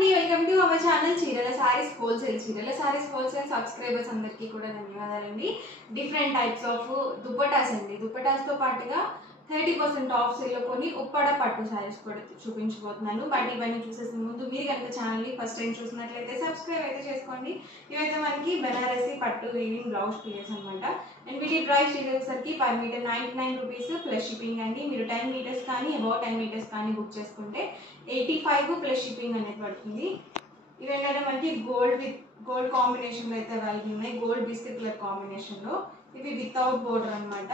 Welcome to our channel చీరల saris wholesale. చీరల saris wholesale subscribers అందరికీ కూడా ధన్యవాదాలండి. డిఫరెంట్ టైప్స్ ఆఫ్ దుపటాస్ అండి. దుపటాస్తో పాటుగా 30% ఆఫ్ సేల్లో కొన్ని ఉప్పడ పట్టు సారీస్ కూడా చూపించబోతున్నాను. బట్ ఇవన్నీ చూసేసిన ముందు మీరు కనుక ఛానల్ని ఫస్ట్ టైం చూసినట్లయితే సబ్స్క్రైబ్ అయితే చేసుకోండి. ఇవైతే మనకి బనారసి పట్టు వీవింగ్ బ్లౌజ్ పీరియడ్స్ అనమాట. అండ్ వీటి ప్రైస్ వచ్చేసరికి per metre 99 rupees plus shipping అండి. మీరు 10 మీటర్స్ కానీ అబౌట్ 10 మీటర్స్ కానీ బుక్ చేసుకుంటే 85 ప్లస్ షిప్పింగ్ అనేది పడుతుంది. ఇవేంటంటే మనకి గోల్డ్ కాంబినేషన్లో అయితే అవైలబుల్ ఉన్నాయి. గోల్డ్ బిస్కెట్ కలర్ కాంబినేషన్లో ఇవి వితౌట్ బోర్డర్ అనమాట.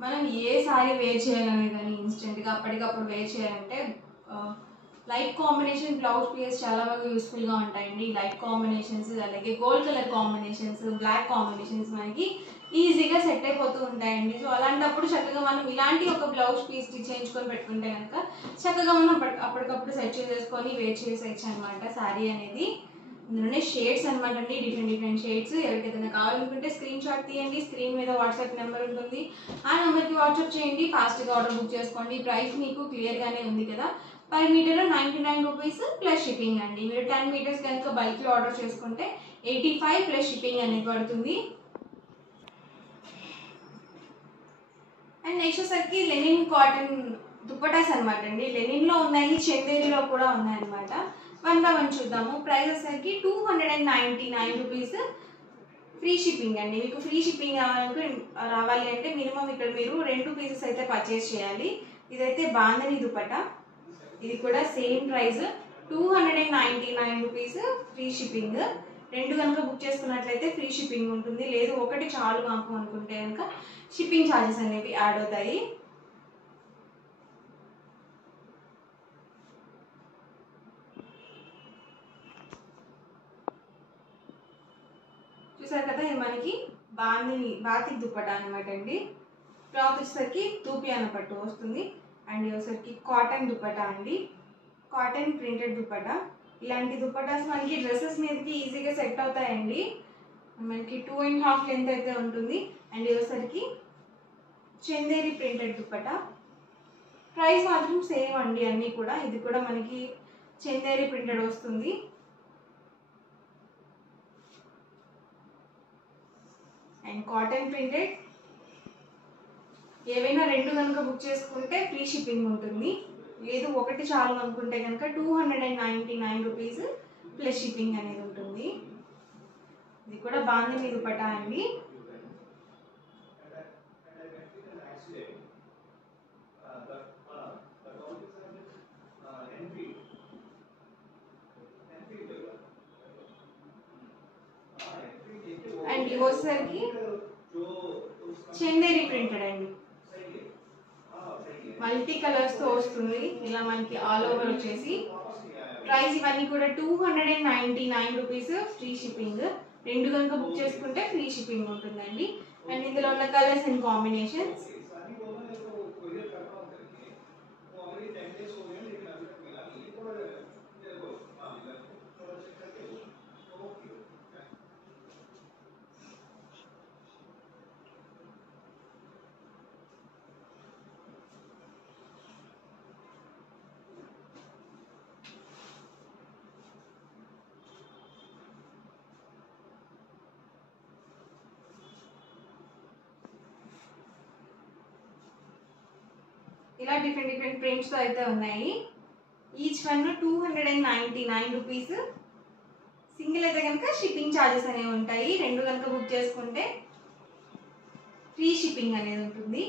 మనం ఏ సారీ వేర్ చేయాలనే కానీ ఇన్స్టెంట్గా అప్పటికప్పుడు వేర్ చేయాలంటే లైట్ కాంబినేషన్ బ్లౌజ్ పీస్ చాలా బాగా యూస్ఫుల్గా ఉంటాయండి. లైట్ కాంబినేషన్స్ అలాగే gold colour combinations, black combinations మనకి ఈజీగా సెట్ అయిపోతూ ఉంటాయండి. సో అలాంటప్పుడు చక్కగా మనం ఇలాంటి ఒక బ్లౌజ్ పీస్ స్టిచ్ చేయించుకొని పెట్టుకుంటే కనుక చక్కగా మనం అప్పటికప్పుడు సెట్ చేసేసుకొని వేర్ చేసేయచ్చు అనమాట శారీ అనేది. ఇందులోనే షేడ్స్ అనమాట అండి, డిఫరెంట్ షేడ్స్. ఎవరికైనా కావాలనుకుంటే స్క్రీన్ షాట్ తీయండి. స్క్రీన్ మీద వాట్సాప్ నెంబర్ ఉంటుంది, ఆ నెంబర్కి వాట్సాప్ చేయండి. ఫాస్ట్గా ఆర్డర్ బుక్ చేసుకోండి. ప్రైస్ మీకు క్లియర్గానే ఉంది కదా. Per metre 99 rupees plus shipping అండి. మీరు 10 మీటర్స్ కనుక బల్క్లో ఆర్డర్ చేసుకుంటే 85 ప్లస్ షిప్పింగ్ అనేది పడుతుంది. అండ్ నెక్స్ట్ వచ్చేసరికి లెనిన్ కాటన్ దుప్పటాస్ అనమాట అండి. లెనిన్లో ఉన్నాయి, చందేరిలో కూడా ఉన్నాయన్నమాట. 1 by 1 చూద్దాము. ప్రైస్ వచ్చేసరికి 299 రూపీస్ ఫ్రీ షిప్పింగ్ అండి. మీకు ఫ్రీ షిప్పింగ్ రావాలి అంటే మినిమం ఇక్కడ మీరు 2 పీసెస్ అయితే పర్చేస్ చేయాలి. ఇదైతే బాందని దుపట్టా, ఇది కూడా same price 299 rupees free shipping. 2 కనుక బుక్ చేసుకున్నట్లయితే ఫ్రీ షిప్పింగ్ ఉంటుంది. లేదు ఒకటి చాలు మాకు అనుకుంటే కనుక షిప్పింగ్ ఛార్జెస్ అనేవి యాడ్ అవుతాయి. చూసారు కదా, ఇది మనకి బాతిక్ దుప్పటా అనమాట అండి. క్లాత్ వచ్చేసరికి తూపియాన పట్టు వస్తుంది. అండ్ వచ్చేసరికి కాటన్ దుప్పటా అండి, కాటన్ ప్రింటెడ్ దుప్పటా. ఇలాంటి దుప్పటాస్ మనకి డ్రెస్సెస్ మీదకి ఈజీగా సెట్ అవుతాయండి. మనకి 2.5 లెంత్ అయితే ఉంటుంది. అండ్ వచ్చేసరికి చందేరి ప్రింటెడ్ దుప్పటా. ప్రైస్ మాత్రం సేమ్ అండి అన్నీ కూడా. ఇది కూడా మనకి చందేరి ప్రింటెడ్ వస్తుంది. And cotton printed. ఏవైనా 2 కనుక బుక్ చేసుకుంటే ఫ్రీ షిప్పింగ్ ఉంటుంది. లేదు ఒకటి చాలు అనుకుంటే కనుక 299 రూపీస్ ప్లస్ షిప్పింగ్ అనేది ఉంటుంది. ఇది కూడా బాందని దుపట్టా అండి. అండ్ ఇవి వచ్చేసరికి చందేరి ప్రింటెడ్ అండి, మల్టీ కలర్స్ తో వస్తుంది. ఇలా మనకి ఆల్ ఓవర్ వచ్చేసి ప్రైస్ ఇవన్నీ కూడా 299 రూపీస్ ఫ్రీ షిప్పింగ్. 2 కనుక బుక్ చేసుకుంటే ఫ్రీ షిప్పింగ్ ఉంటుందండి. అండ్ ఇందులో ఉన్న కలర్స్ అండ్ కాంబినేషన్స్ ఇలా డిఫరెంట్ ప్రింట్స్ తో అయితే ఉన్నాయి. Each one 299 rupees. సింగిల్ అయితే కనుక షిప్పింగ్ ఛార్జెస్ అనేవి ఉంటాయి. 2 కనుక బుక్ చేసుకుంటే ఫ్రీ షిప్పింగ్ అనేది ఉంటుంది.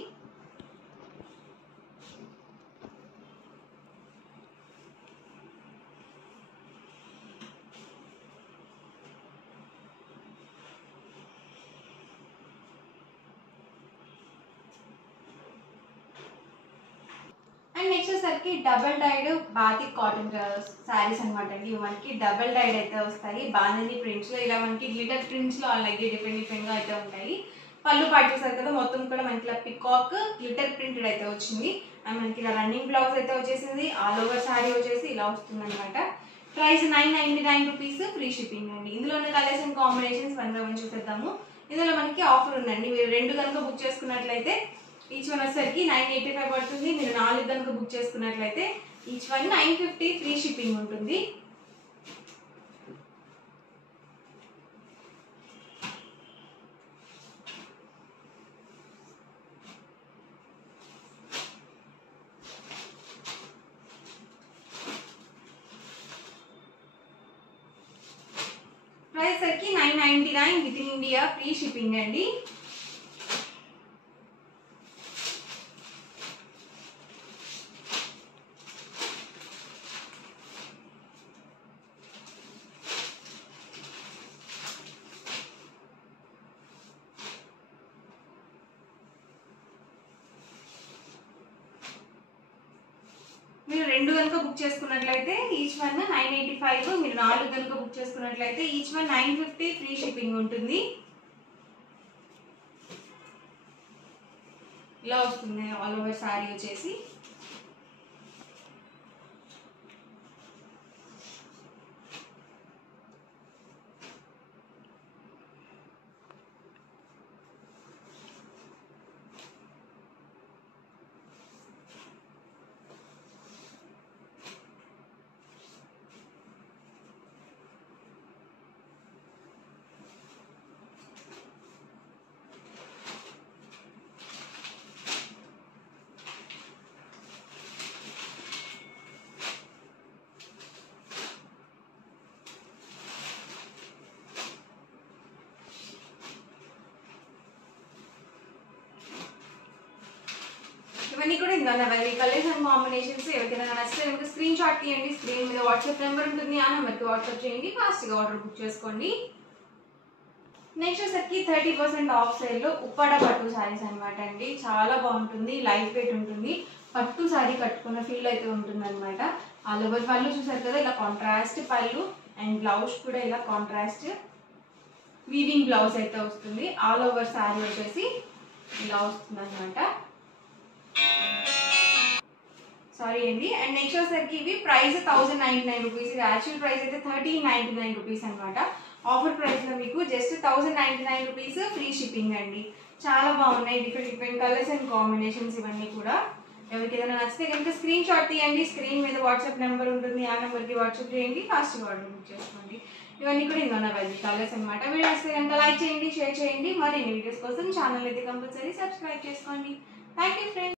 అండ్ నెక్స్ట్ వచ్చేసరికి double died batik cotton saris అనమాట అండి. ఇవి మనకి డబల్ డైడ్ అయితే వస్తాయి. బాందని ప్రింట్స్లో ఇలా మనకి గ్లిటర్ ప్రింట్స్లో అలాగే డిఫరెంట్గా అయితే ఉంటాయి. పళ్ళు పాటు చూసారు కదా, మొత్తం కూడా మనకి ఇలా పికాక్ గ్లిటర్ ప్రింటెడ్ అయితే వచ్చింది. అండ్ మనకి ఇలా రన్నింగ్ బ్లౌజ్ అయితే వచ్చేసింది. ఆల్ ఓవర్ శారీ వచ్చేసి ఇలా వస్తుంది అనమాట. ప్రైస్ 999 రూపీస్ ఫ్రీ షిప్పింగ్ అండి. ఇందులో ఉన్న కలర్స్ అండ్ కాంబినేషన్స్ 1 by 1 చూసేద్దాము. ఇందులో మనకి ఆఫర్ ఉందండి. మీరు 2 కనుక బుక్ చేసుకున్నట్లయితే ఈచ్ వన్ వచ్చేసరికి 985 పడుతుంది. మీరు 4 కనుక బుక్ చేసుకున్నట్లయితే ఈచ్ వన్ 950 ఫ్రీ షిప్పింగ్ ఉంటుంది. ప్రైస్ వచ్చి 999 with in India free shipping అండి. మీరు 2 కనుక బుక్ చేసుకున్నట్లయితే ఈచ్ వన్ 985, మీరు 4 కనుక బుక్ చేసుకున్నట్లయితే ఈచ్ వన్ 950 ఫ్రీ షిప్పింగ్ ఉంటుంది. ఇలా వస్తుంది ఆల్ ఓవర్ శారీ వచ్చేసి. ఇవన్నీ కూడా ఇంకా కలర్స్ అండ్ కాంబినేషన్స్. ఎవరికైనా నచ్చితే కనుక స్క్రీన్ షాట్ తీయండి. స్క్రీన్ మీద వాట్సాప్ నెంబర్ ఉంటుంది, ఆ నెంబర్కి వాట్సాప్ చేయండి. ఫాస్ట్గా ఆర్డర్ బుక్ చేసుకోండి. నెక్స్ట్ వచ్చేసరికి 30% ఆఫ్ సేల్లో ఉప్పాడ పట్టు శారీస్ అనమాట అండి. చాలా బాగుంటుంది, లైట్ వెయిట్ ఉంటుంది, పట్టు శారీ కట్టుకున్న ఫీల్ అయితే ఉంటుంది అనమాట. ఆల్ ఓవర్ పళ్ళు చూసారు కదా, ఇలా కాంట్రాస్ట్ పళ్ళు అండ్ బ్లౌజ్ కూడా ఇలా కాంట్రాస్ట్ వీవింగ్ బ్లౌజ్ అయితే వస్తుంది. ఆల్ ఓవర్ శారీ వచ్చేసి ఇలా వస్తుంది అనమాట. సారీ అండి. అండ్ నెక్స్ట్ వచ్చేసరికి ఇవి ప్రైస్ 1099 రూపీస్. ఇది యాక్చువల్ ప్రైస్ అయితే 1399 రూపీస్ అనమాట. ఆఫర్ ప్రైస్లో మీకు జస్ట్ 1099 రూపీస్ ఫ్రీ షిప్పింగ్ అండి. చాలా బాగున్నాయి, డిఫరెంట్ కలర్స్ అండ్ కాంబినేషన్స్ ఇవన్నీ కూడా. ఎవరికి ఏదైనా నచ్చితే కనుక స్క్రీన్ షాట్ తీయండి. స్క్రీన్ మీద వాట్సాప్ నెంబర్ ఉంటుంది, ఆ నెంబర్కి వాట్సాప్ చేయండి. ఫాస్ట్గా ఆర్డర్ బుక్ చేసుకోండి. ఇవన్నీ కూడా ఇంకా అవైలబుల్ కలర్స్ అనమాట. వీడియో వస్తే కనుక లైక్ చేయండి, షేర్ చేయండి. మరిన్ని వీడియోస్ కోసం ఛానల్ అయితే కంపల్సరీ సబ్స్క్రైబ్ చేసుకోండి. Thank you friends.